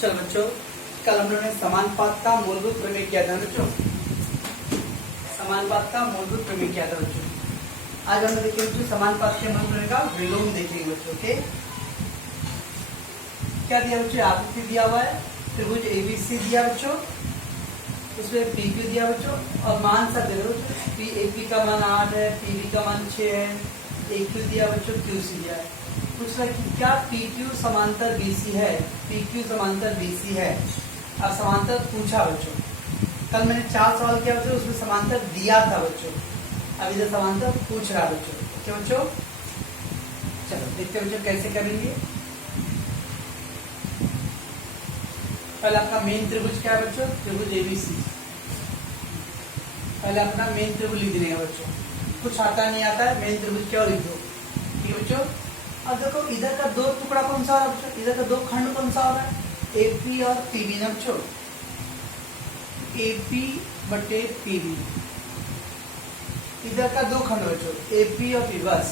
चलो बच्चों, कल हम लोगों ने समानुपात का मूलभूत प्रमेय किया था बच्चों। समानुपात का मूलभूत प्रमेय किया था बच्चों। आज हम देखेंगे बच्चों समानुपात के मूलभूत प्रमेय का विलोम देखेंगे बच्चों। ओके, क्या दिया बच्चों? आकृति दिया हुआ है, त्रिभुज एबीसी दिया बच्चों, उसमें पीक्यू दिया बच्चों और मान सब दे दो। एपी का मान 8 है, पीबी का मान 6 है, एक्यू दिया बच्चों, क्यूसी दिया है। पूछ रहा है कि क्या PQ समांतर BC है? PQ समांतर BC है। अब समांतर पूछा बच्चों। कल मैंने 4 सवाल किया बच्चों, उसमें समांतर दिया था बच्चों। अब इधर समांतर पूछ रहा बच्चों। क्या बच्चों? चलो देखते बच्चों कैसे करेंगे। पहले आपका मेन त्रिभुज क्या है बच्चों? त्रिभुज ABC। पहले अपना मेन त्रिभुज लिख देंगे बच्चों। कुछ आता नहीं आता है, मेन त्रिभुज क्या लिख दो। ठीक है बच्चों। अब देखो इधर का दो टुकड़ा कौन सा हो रहा है बच्चों? इधर का दो खंड कौन सा हो रहा है? AP और PB ना बच्चों। AP बटे PB। इधर का दो खंड बच्चों, AP और PB। बस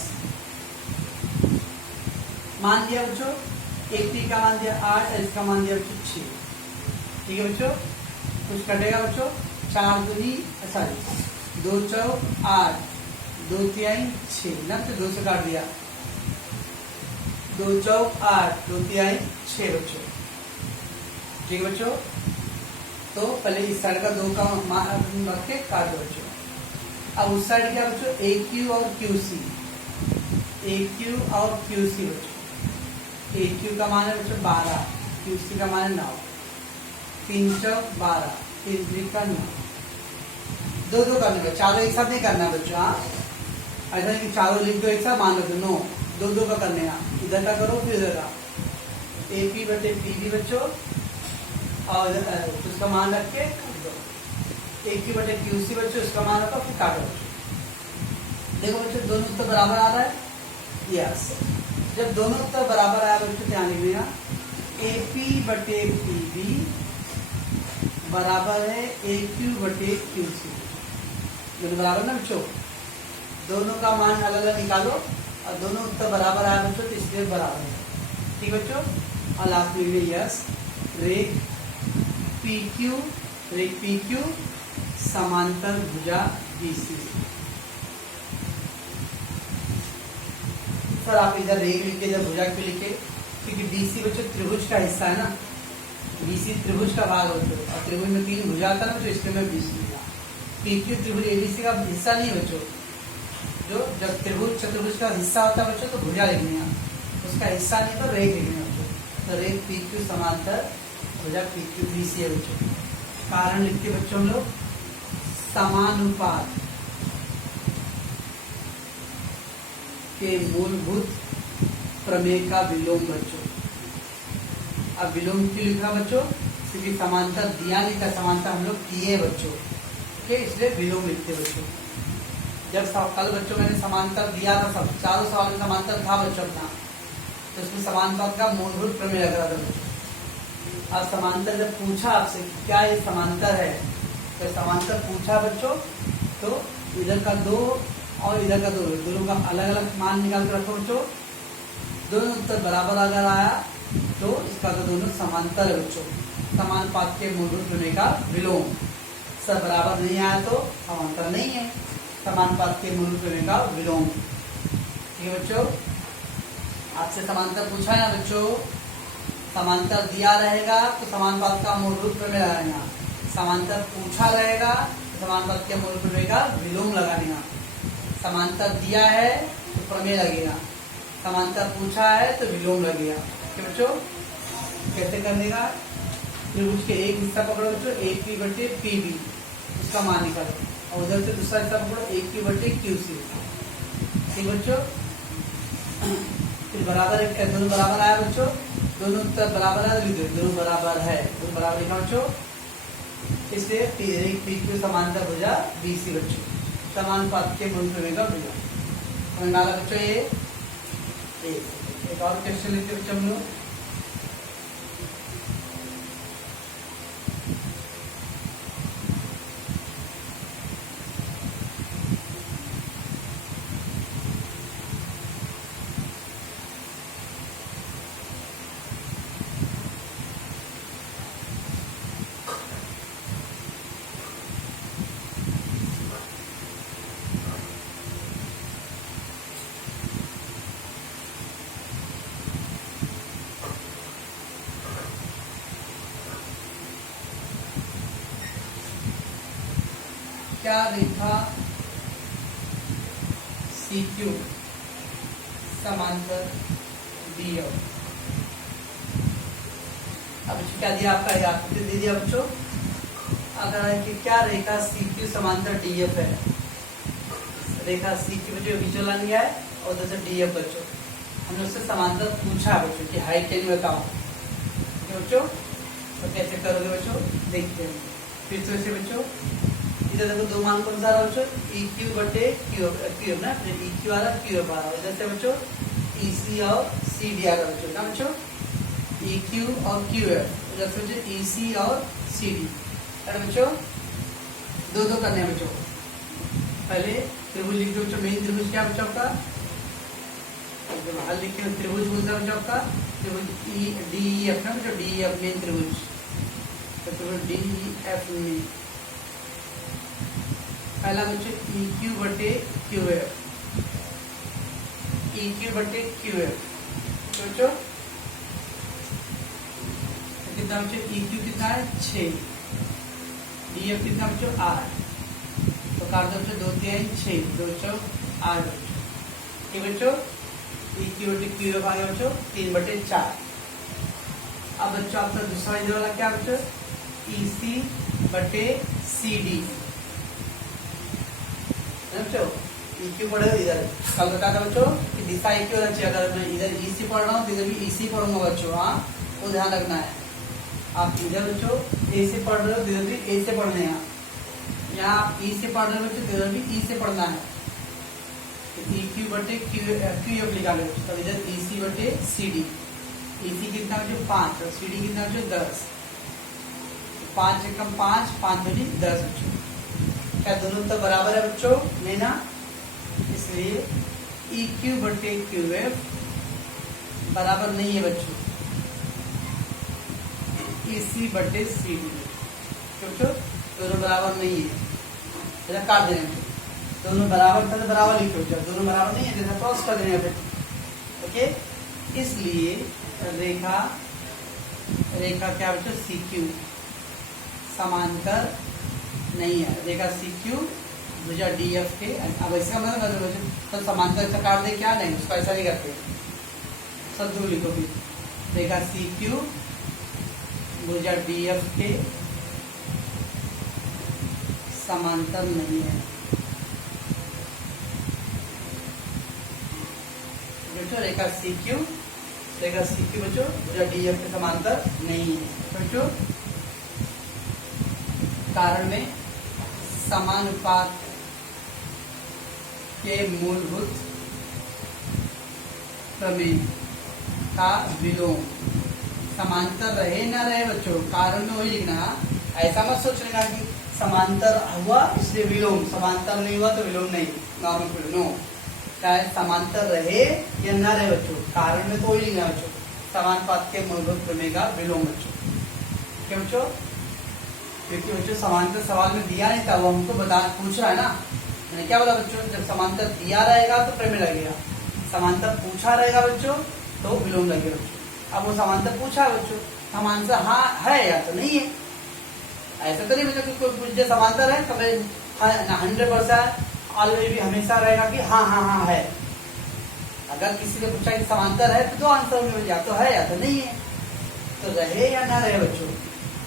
मान दिया बच्चों, AP का मान दिया 8, इसका मान दिया बच्चों 6। ठीक है बच्चों। कुछ कटेगा बच्चों? 4 दूनी 2 चौक 8, 2 तिहाई 6 ना, तो 2 से काट दिया। 2 चौक 8, 2 तिहाई 6 बच्चों। ठीक है बच्चों। तो पहले इस साइड का 2 का मान रख के काट दो बच्चों। अब उस साइड क्या बच्चों? AQ और QC। AQ और QC बच्चों। AQ का मान है बच्चों 12, QC का मान है 9। 3 चौक 12, 3 त्रिका 9। 2 करने का, चारों एक साथ नहीं करना बच्चों। हाँ, ऐसा नहीं कि चारों लिख दो एक साथ मान लो, नो, 2 का करने का। इधर का करो फिर इधर का। AP बटे PB बच्चों और उसका मान रख के काट दो। AQ बटे QC बच्चों, उसका मान रखो फिर काटो बच्चों। देखो बच्चों दोनों उत्तर बराबर आ रहा है। यस, जब दोनों उत्तर बराबर आया बच्चों ध्यान रखिएगा, AP बटे PB बराबर है AQ बटे QC। दोनों बराबर ना बच्चों। दोनों का मान अलग अलग निकालो और दोनों उत्तर बराबर आया बच्चों, तो इसलिए बराबर है। ठीक बच्चों। और लास्ट में यस, रेख PQ समांतर भुजा BC। सर आप इधर रेख लिखे, इधर भुजा क्यों लिखे? क्योंकि BC बच्चों त्रिभुज का हिस्सा है ना। BC त्रिभुज का भाग होता है और त्रिभुज में 3 भुजा आता है ना, तो इसलिए मैं BC लिखा। PQ त्रिभुज ABC का हिस्सा नहीं बच्चों। जो जब त्रिभुज चतुर्भुज का हिस्सा होता है बच्चों तो भुजा लिखनी है, उसका हिस्सा नहीं तो रेख लिखनी है बच्चों। तो रेख PQ समांतर भुजा PQ BC है बच्चों। कारण लिखते बच्चों हम लोग समानुपात के मूलभूत प्रमेय का विलोम बच्चों। अब विलोम क्यों लिखा बच्चों? क्योंकि समांतर दिया नहीं था, समांतर हम लोग किए बच्चों। ठीक, इसलिए विलोम लिखते बच्चों। जब कल बच्चों मैंने समांतर दिया था, सब चारों सवाल में समांतर था बच्चों अपना, तो उसमें समानुपात का मूलभूत प्रमेय लग रहा था बच्चों। अब समांतर जब पूछा आपसे क्या ये समांतर है, तो समांतर पूछा बच्चों, तो इधर का 2 और इधर का 2, दोनों का अलग अलग मान निकाल कर रखो बच्चों। दोनों उत्तर बराबर अगर आया तो इसका तो दोनों समांतर है बच्चों। समानुपात के मूलभूत प्रमेय का विलोम। सब बराबर नहीं आया तो समांतर नहीं है। समानुपात के मूलभूत प्रमेय का विलोम। ठीक है बच्चों। आपसे समांतर पूछा है ना बच्चों, समांतर दिया रहेगा तो समानुपात का मूलभूत प्रमेय लगाएगा। समांतर पूछा रहेगा तो समानुपात के मूलभूत प्रमेय का विलोम लगाएगा। समांतर दिया है तो प्रमेय लगेगा, समांतर पूछा है तो विलोम लगेगा। ठीक है बच्चों। कैसे करने का? त्रिभुज के एक हिस्सा पकड़ो बच्चों, AP बटे PB, उसका मान निकालो और उधर से दूसरा हिस्सा पकड़ो AQ बटे QC। ठीक बच्चों। फिर बराबर दोनों बराबर आया बच्चों, दोनों उत्तर बराबर है, दोनों बराबर है, दोनों बराबर लिखा बच्चों। इसलिए रेख PQ समांतर भुजा BC बच्चों। समानुपात के मूल प्रमेय का भुजा निकाला बच्चों। ये एक और क्वेश्चन लेते बच्चों हम लोग। क्या रेखा CQ समांतर DF। अब क्या दिया आपका आकृति दे दिया बच्चों। अगर है कि क्या रेखा CQ समांतर DF है, रेखा CQ बच्चों विजुअल आ गया है और उधर से DF बच्चों हमने उससे समांतर पूछा बच्चों कि हाइट टेन बताओ बच्चों। तो कैसे करोगे बच्चों देखते हैं फिर से वैसे बच्चों। इधर देखो दो मान कौन सा रहा बच्चों EQ बटे QF ना, EQ आ रहा QF आ रहा। इधर से बच्चों EC और CD आ रहा बच्चों ना बच्चों, EQ और QF। इधर से बच्चों EC और CD। अरे बच्चों दो दो करने हैं बच्चों। पहले त्रिभुज लिख दो बच्चों। मेन त्रिभुज क्या बच्चों का, हल लिखे त्रिभुज बोलता है बच्चों का त्रिभुज DEF ना बच्चों, DEF मेन त्रिभुज। तो त्रिभुज DEF में पहला बच्चों EQ बटे QF, EQ बटे QF बच्चों कितना बच्चों, EQ कितना है 6, DF कितना बच्चों 8। तो काट दो बच्चों 2 3 6 2 4 8 बच्चों। ठीक बच्चों EQ बटे QF आ गया बच्चों 3 बटे 4। अब बच्चों आपका दूसरा इधर वाला क्या बच्चों EC बटे CD बच्चों। EQ पढ़े इधर कल बता था बच्चों कि दिशा एक ही होना चाहिए। अगर मैं इधर EC पढ़ रहा हूँ तो इधर भी EC पढ़ूंगा बच्चों। हाँ वो ध्यान रखना है। आप इधर बच्चों A से पढ़ रहे हो इधर भी A से पढ़ने हैं। यहाँ आप E से पढ़ रहे हो बच्चों इधर भी E से पढ़ना है। EQ बटे QF निकाले तो इधर EC बटे CD। EC कितना बच्चों 5 और CD कितना बच्चों 10। 5 एकम 5 5 दूनी 10 बच्चों। क्या दोनों तो बराबर है बच्चों नहीं ना, इसलिए EQ बटे QF बराबर नहीं है बच्चों EC बटे CD। बच्चों दोनों बराबर नहीं है, जैसा काट देंगे दोनों बराबर था तो बराबर लिखो बच्चों, दोनों बराबर नहीं है जैसा क्रॉस कर देंगे फिर। ओके इसलिए रेखा क्या बच्चों CQ समांतर नहीं है। रेखा CQ भुजा DF के। अब इसका मतलब बच्चों तो समांतर से काट दे क्या नहीं, उसको ऐसा नहीं करते सदू लिखो फिर। रेखा CQ भुजा DF के समांतर नहीं है बच्चों। रेखा CQ बच्चों भुजा DF के समांतर नहीं है बच्चों। कारण में समानुपात के मूलभूत प्रमेय का विलोम। समांतर रहे ना रहे बच्चों कारण में वही लिखना। ऐसा मत सोच लेना कि समांतर हुआ इसलिए विलोम, समांतर नहीं हुआ तो विलोम नहीं। नॉर्मल नो, चाहे समांतर रहे या ना रहे बच्चों कारण में तो वही लिखना बच्चों। समानुपात के मूलभूत प्रमेय का विलोम बच्चों। क्या बच्चों क्योंकि बच्चों समांतर सवाल में दिया नहीं था, वो हमको पूछ रहा है ना। मैंने क्या बोला बच्चों जब समांतर दिया रहेगा तो प्रमेय लगेगा, समांतर पूछा रहेगा बच्चों तो विलोम लगेगा बच्चों। अब वो समांतर पूछा है बच्चों, समांतर हाँ है या तो नहीं है। ऐसा तो नहीं बच्चों कोई पूछ दे समांतर है तो 100% ऑलवेज भी हमेशा रहेगा कि हाँ हाँ हाँ है। अगर किसी ने पूछा कि समांतर है तो 2 आंसर में या तो है या तो नहीं है। तो रहे या ना रहे बच्चों।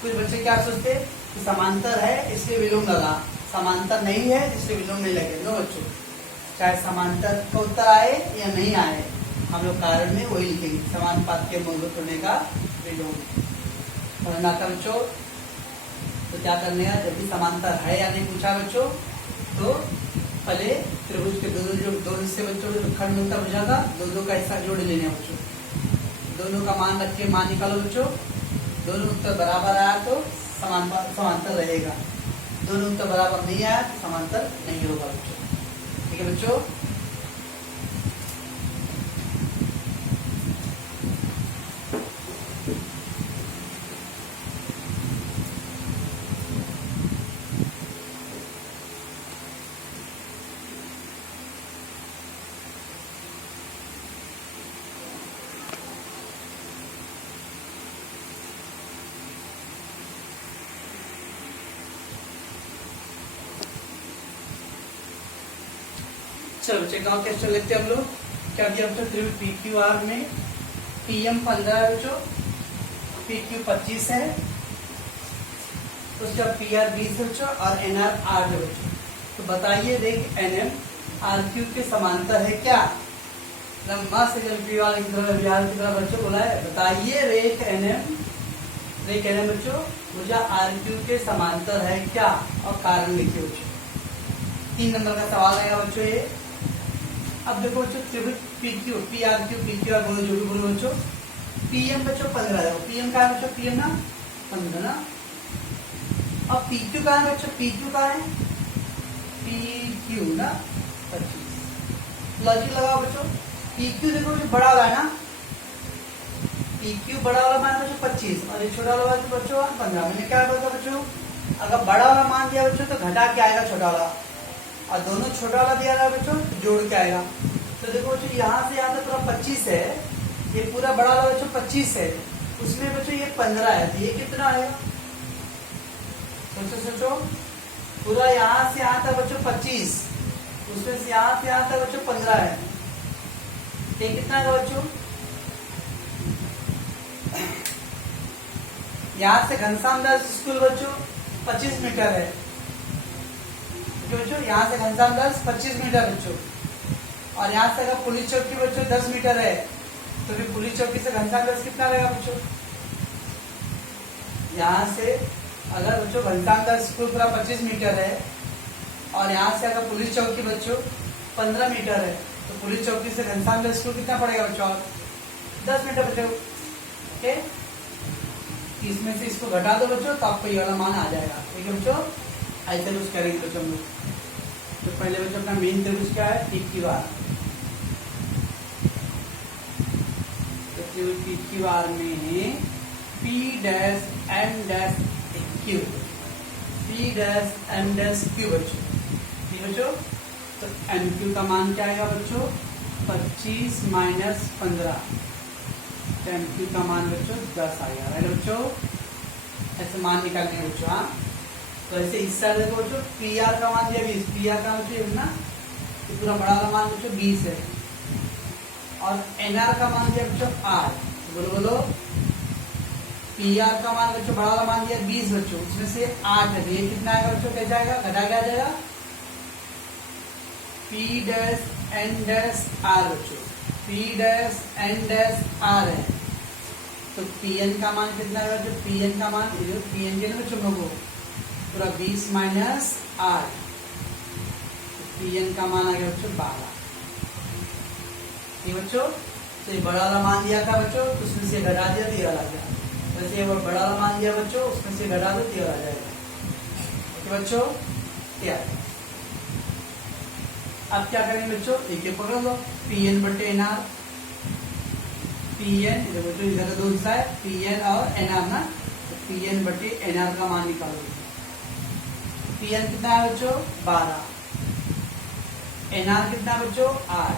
कुछ बच्चे क्या सोचते कि समांतर है इसलिए विलोम लगा, समांतर नहीं है इसलिए विलोम नहीं लगे। नो बच्चों, चाहे समांतर का उत्तर आए या नहीं आए हम लोग कारण में वही लिखेंगे, समानुपात के मूलभूत होने का विलोम। समझना था बच्चों। तो क्या करने का, जब भी समांतर है या नहीं पूछा बच्चों तो पहले त्रिभुज के दो हिस्से बच्चों जो खंड मिलता भुजा का दो का हिस्सा जोड़ लेने बच्चों। दोनों का मान रख के मान निकालो बच्चों। दोनों उत्तर बराबर आया तो समांतर रहेगा, दोनों उत्तर बराबर नहीं आया तो समांतर नहीं होगा बच्चों। ठीक है बच्चों। चलो बच्चे गाँव कैसे लेते हैं हम लोग। क्या दिया बच्चों, त्रिभुज पी क्यू आर में PM 15 है बच्चों, PQ 25 है, उसका PR 20 है बच्चों और NR 8 है बच्चों। तो बताइए रेख NM RQ के समांतर है क्या। लंबा से वाला की तरह बच्चों बोला है, बताइए रेख NM बच्चों भुजा RQ के समांतर है क्या, और कारण लिखिए बच्चों। 3 नंबर का सवाल आएगा बच्चों ये। अब देखो बच्चों त्रिभुज PQ PRQ PQR बोलो जो भी बोलो बच्चों। PM बच्चों 15 है, PM का है बच्चों, PM ना 15 ना। अब PQ का है बच्चों, PQ का है PQ ना 25। लॉजिक लगाओ बच्चों। PQ देखो जो बड़ा वाला है ना, PQ बड़ा वाला मान बच्चों 25 और ये छोटा वाला बच्चों 15। मैंने क्या बोला बच्चों, अगर बड़ा वाला मान दिया बच्चों तो घटा के आएगा छोटा वाला, और दोनों छोटा वाला दिया रहा बच्चों जोड़ के आएगा। तो देखो बच्चों यहाँ से यहाँ तक पूरा 25 है, ये पूरा बड़ा वाला बच्चों 25 है, उसमें बच्चों ये 15 है, तो ये कितना आएगा। सोचो सोचो, पूरा यहाँ से यहाँ तक बच्चों 25, उसमें से यहाँ से यहाँ तक बच्चों 15 है, ये कितना है बच्चों। यहाँ से घनश्याम दास स्कूल बच्चों 25 मीटर है बच्चों, यहाँ से घनश्याम दास 25 मीटर बच्चों, और यहाँ से अगर पुलिस चौकी बच्चों 10 मीटर है, तो फिर पुलिस चौकी से घनश्याम दास कितना रहेगा बच्चों। यहाँ से अगर बच्चों घनश्याम दास स्कूल पूरा 25 मीटर है, और यहाँ से अगर पुलिस चौकी बच्चों 15 मीटर है, तो पुलिस चौकी से घनश्याम दास स्कूल कितना पड़ेगा बच्चों, 10 मीटर बच्चों। ओके, इसमें से इसको घटा दो बच्चों तो आपको ये वाला मान आ जाएगा। ठीक है बच्चों, ऐसे कुछ करेंगे बच्चों हम लोग। तो पहले बच्चों अपना मेन त्रिभुज क्या है, PQR। तो त्रिभुज PQR में P' M' Q, P' M' Q बच्चों। ठीक बच्चों, तो MQ का मान क्या आएगा बच्चों, 25 माइनस 15, तो MQ का मान बच्चों 10 आएगा। राइट बच्चों, ऐसे मान निकालने बच्चों। हाँ, तो ऐसे इस साइड देखो बच्चों, PR का मान दिया 20, PR का बच्चों ना तो पूरा बड़ा वाला मान बच्चों 20 है, और NR का मान दिया बच्चों 8। तो बोलो बोलो, PR का मान बच्चों बड़ा वाला मान दिया 20 बच्चों, उसमें से 8 है, तो ये कितना आएगा बच्चों, कैसे आएगा, घटा के आ जाएगा, P'(N')R बच्चों, P'(N')R है। तो PN का मान कितना है बच्चों, PN का मान PN के ना बच्चों लोगों पूरा 20 माइनस 8, PN का मान आ गया बच्चों 12। ठीक बच्चों, तो ये बड़ा वाला मान दिया था बच्चों, तो उसमें से घटा दिया, 13 आ गया। वैसे वो बड़ा वाला मान दिया बच्चों, उसमें से घटा दो, 13 आ जाएगा। ओके बच्चों, क्या अब क्या करेंगे बच्चों, एक एक पकड़ लो, PN/NR, PN इधर बच्चों इधर दो हिस्सा है, PN और NR ना, तो PN/NR का मान निकालो। PN कितना है बच्चों 12, NR कितना है बच्चों 8,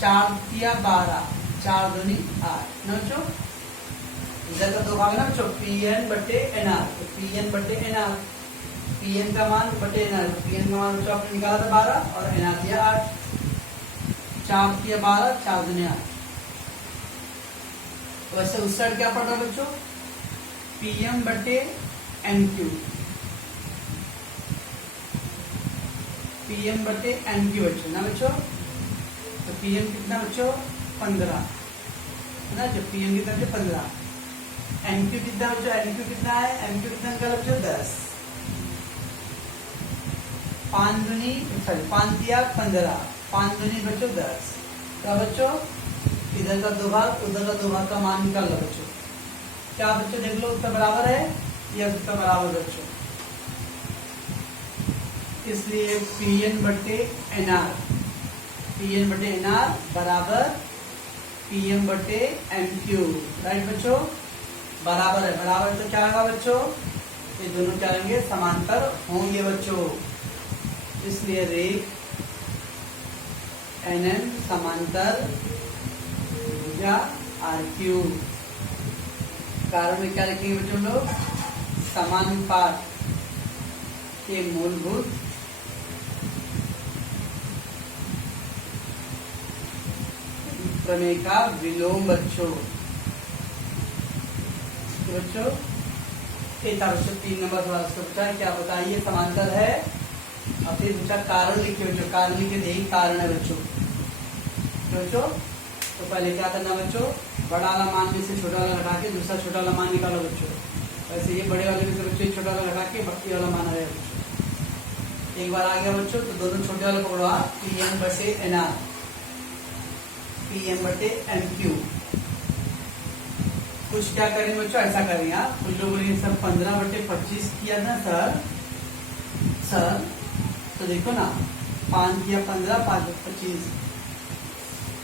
4 या 12, 4 दूनी 8 ना बच्चों। इधर का दो भाग ना बच्चों, PN/NR, तो PN/NR, PN का मान बटे NR, तो PN का मान बच्चों आपने निकाला था 12 और NR दिया 8, 4 दिया 12, 4 दूनी 8। वैसे उस साइड क्या पड़ रहा है बच्चों, PM/MQ, PM/MQ बच्चों ना बच्चों। तो PM कितना बच्चों 15 है ना, जब PM कितना बच्चों 15, MQ कितना बच्चों, MQ कितना है, MQ कितना निकाला बच्चों 10, 5 दूनी 5 दिया 15, 5 दूनी बच्चों 10। तो बच्चों इधर का 2 भाग उधर का 2 भाग का मान निकाल लो बच्चों। क्या बच्चों देख लो, उसका बराबर है या उसका बराबर बच्चों, इसलिए PN/NR, PN/NR बराबर PM/MQ। राइट बच्चों, बराबर है, बराबर तो क्या होगा बच्चों, ये दोनों क्या होंगे, समांतर होंगे बच्चों, इसलिए रेख NN समांतर भुजा RQ। कारण में क्या लिखेंगे बच्चों लोग, समानुपात के मूलभूत प्रमेय का विलोम बच्चों। बच्चों ये था बच्चों 3 नंबर सवाल उसका पूछा क्या बताइए समांतर है, और फिर पूछा कारण लिखिए बच्चों, कारण लिखे यही कारण है बच्चों। बच्चों तो पहले क्या करना बच्चों, बड़ा वाला मान में से छोटा वाला घटा के दूसरा छोटा वाला मान निकालो बच्चों। वैसे ये बड़े वाले में से बच्चों छोटा वाला घटा के बाकी वाला मान आया बच्चों। एक बार आ गया बच्चों तो दोनों छोटे वाले पकड़ो, PM बटे NR, PM बटे MQ। कुछ क्या करेंगे बच्चों, ऐसा करेंगे आप कुछ लोग बोलेंगे सर 15 बटे 25 किया ना सर तो देखो ना 5 किया 15, 5 बटे 25,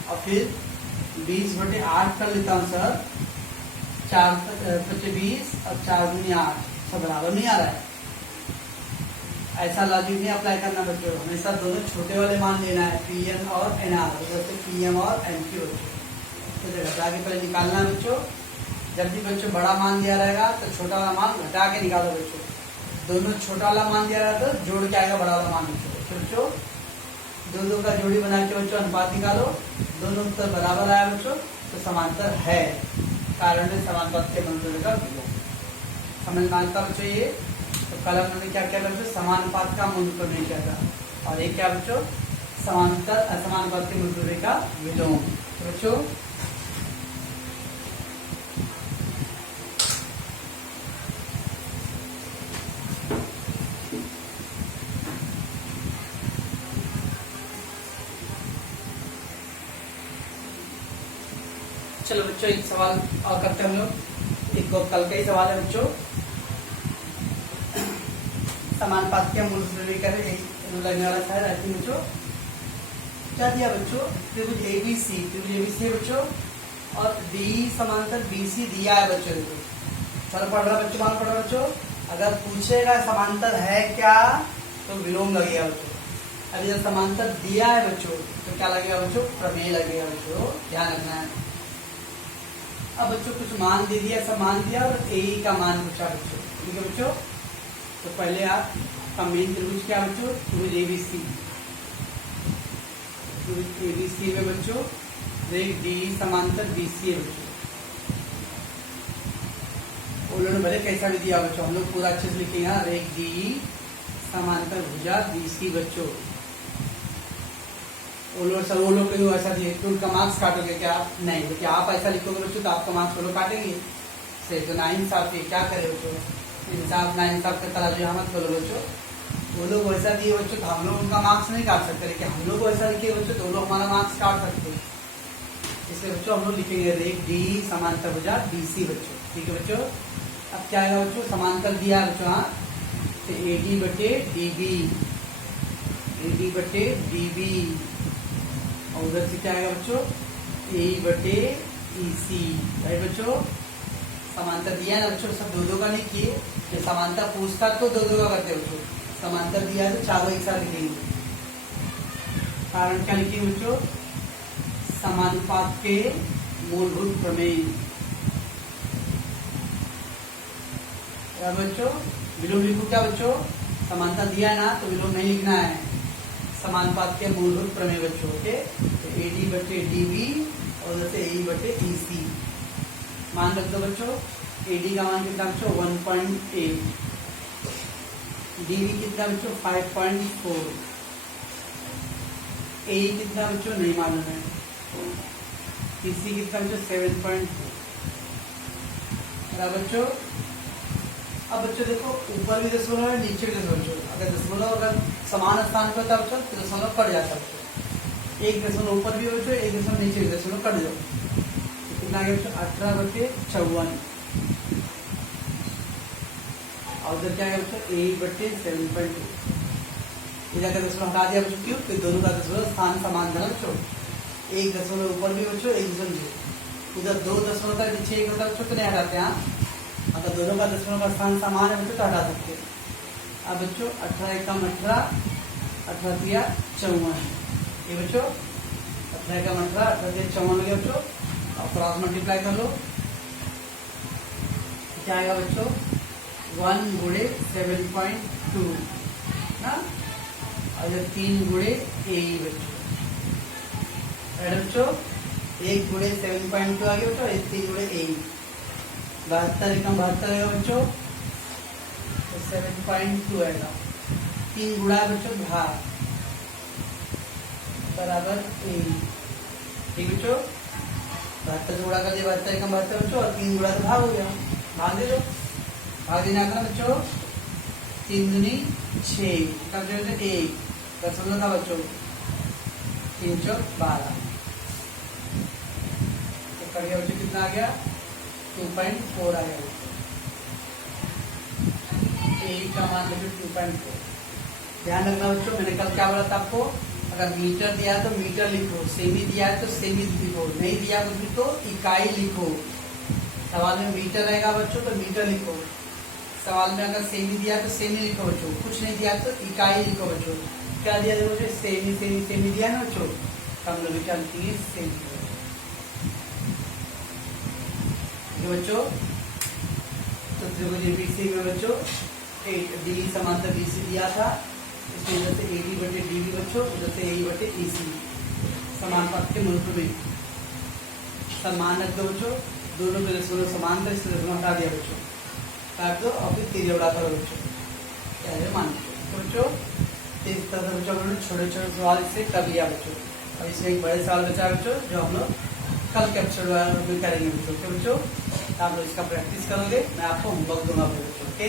और फिर 20 बटे 8 कर लेता हूँ सर, 4 बटे 20 और 4 दूनी 8, सब बराबर नहीं आ रहा है। ऐसा लॉजिक नहीं अप्लाई करना बच्चों, हमेशा दोनों छोटे वाले मान लेना है, PM और NR, जैसे PM और MQ बच्चों। तो घटा के पहले निकालना है बच्चों। जब भी बच्चों बड़ा मान दिया रहेगा तो छोटा वाला मान घटा के निकालो बच्चों। दोनों छोटा वाला मान दिया रहेगा तो जोड़ के आएगा बड़ा वाला मान बच्चों। दो का जोड़ी बना के बच्चों अनुपात निकालो, दोनों उत्तर बराबर आया बच्चों तो समांतर है, कारण है समानुपात के मूल का विलोम। समझ में आता बच्चों ये। तो कल हमने क्या किया बच्चों, समानुपात का मूल प्रमेय किया था, और ये क्या बच्चों, समांतर असमानुपात के मूल प्रमेय का विलोम। तो बच्चों चलो बच्चों एक सवाल और करते हैं हम लोग, एक और कल का ही सवाल है बच्चों। समानुपात के मूल प्रमेय का लगने वाला था रहती बच्चों। क्या दिया बच्चों, त्रिभुज ABC है बच्चों, और D समांतर BC दिया है बच्चों। सर पढ़ रहा बच्चों, मान पढ़ रहा बच्चों। अगर पूछेगा समांतर है क्या तो विलोम लगेगा बच्चों। अभी जब समांतर दिया है बच्चों तो क्या लगेगा बच्चों, प्रमेय लगेगा बच्चों, ध्यान रखना है। अब बच्चों कुछ मान दे दिया, सब मान दिया, और A का मान पूछा बच्चों, ठीक है बच्चों। तो पहले आपका मेन त्रिभुज क्या बच्चों, त्रिभुज ABC। त्रिभुज ABC में बच्चों रेख D समांतर BC है बच्चों। उन्होंने भले कैसा भी दिया बच्चों, हम लोग पूरा अच्छे से लिखेंगे, रेख D समांतर भुजा BC बच्चों। वो लोग क्यों ऐसा दिए, तो उनका मार्क्स काटोगे क्या? नहीं, क्योंकि आप ऐसा लिखोगे बच्चों तो आपका मार्क्स वो लोग काटेंगे। सही तो ना इंसाफ ये क्या करे बच्चों, इंसाफ ना इंसाफ का तराजू यहाँ मत बोलो बच्चों। वो लोग वैसा दिए बच्चों तो हम लोग उनका मार्क्स नहीं काट सकते, लेकिन हम लोग वैसा लिखे बच्चों तो वो लोग हमारा मार्क्स काट सकते हैं। इसलिए बच्चों हम लोग लिखेंगे रेख D समांतर भुजा BC बच्चों, ठीक है बच्चों। अब क्या आएगा बच्चों, समांतर दिया है बच्चों, हाँ तो AD बटे DB, और उधर से क्या आएगा बच्चों, AE बटे EC, राइट बच्चों। समांतर दिया है ना बच्चों, सब दो का नहीं किए, ये समांतर पूछता तो दो का करते बच्चों, समांतर दिया है तो चारों एक साथ लिखेंगे। कारण क्या लिखेंगे बच्चों, समानुपात के मूलभूत प्रमेय। बच्चों विलोम लिखो क्या बच्चों, समानता दिया है ना तो विलोम नहीं लिखना है, समानुपात के मूलभूत प्रमेय बच्चों। ओके, तो AD बटे DB और जैसे AE बटे EC मान रख दो बच्चों। AD का मान कितना बच्चों 1.8, DB कितना बच्चों 5.4, AE कितना बच्चों नहीं मालूम है, EC कितना बच्चों 7.4 बच्चों। अब बच्चों देखो ऊपर भी दशमलव है नीचे भी दशमलव बच्चों, अगर दशमलव अगर समान स्थान पर होता बच्चों तो दशमलव कट जाता बच्चों, एक दशमलव ऊपर भी हो बच्चों एक दशमलव नीचे भी दशमलव कट जाओ, तो कितना आ गया बच्चों 18/54, और उधर क्या है बच्चों A/7.2, इधर का दशमलव हटा दिया बच्चों, क्यों कि दोनों का दशमलव स्थान समान था बच्चों, एक दशमलव ऊपर भी बच्चों एक दशमलव, उधर 2 दशमलव का नीचे 1 होता बच्चों तो नहीं हटाते हैं, अगर दोनों का दशमलव का स्थान समान है बच्चों तो हटा सकते हैं। अब बच्चों 18 एकम 18, 18 तिया 54, ये बच्चों 18 एकम 18, 18 तिया 54 हो गया बच्चों, और क्रॉस मल्टीप्लाई कर लो, क्या आएगा बच्चों 1 गुणे 7.2 ना, और 3 गुणे AE बच्चों, बच्चों 1 गुणे 7.2 आ गया बच्चों, 3 गुणे 8, 72 एकम 72 आएगा बच्चों, तो 7.2 आएगा। 3 गुणा है बच्चों भाग बराबर 8, ठीक बच्चों। 72 से गुणा कर दिया, 72 एकम 72 बच्चों, और 3 गुणा तो भाग हो गया, भाग दे दो। भाग देना करना बच्चों, 3 दूनी 6, कब जो 1 कर समझो था बच्चों, 3 चौक 12, तो कर गया बच्चों कितना आ गया, 2.4 आ गया बच्चों। ए का मान बच्चों 2.4। ध्यान रखना बच्चों, मैंने कल क्या बोला था आपको, अगर मीटर दिया है तो मीटर लिखो, सेमी दिया है तो सेमी लिखो, नहीं दिया तो इकाई लिखो। सवाल में मीटर रहेगा बच्चों तो मीटर लिखो, सवाल में अगर सेमी दिया तो सेमी लिखो बच्चों, कुछ नहीं दिया तो इकाई लिखो बच्चों। क्या दिया देखो बच्चों, सेमी सेमी सेमी दिया ना बच्चों, हम लोग क्या लिखेंगे, सेमी बच्चों। तो देखो ये बीसी में बच्चों डी समांतर बीसी दिया था, इसमें इधर से एडी बटे डीबी बच्चों, उधर से एई बटे ईसी, समान पद के मूल में समान रख दो बच्चों, दोनों के दोनों समान था इसलिए दोनों हटा दिया बच्चों, काट दो और फिर तीर उड़ाता हो बच्चों, क्या है मान तो बच्चों। इस तरह से बच्चों हमने छोटे छोटे सवाल इससे कर लिया बच्चों। अब इसमें एक बड़े सवाल बचा बच्चों, जो हम लोग कल के एपिसोड में करेंगे बच्चों। आप लोग इसका प्रैक्टिस करोगे, मैं आपको होमवर्क दूंगा बच्चों, ओके।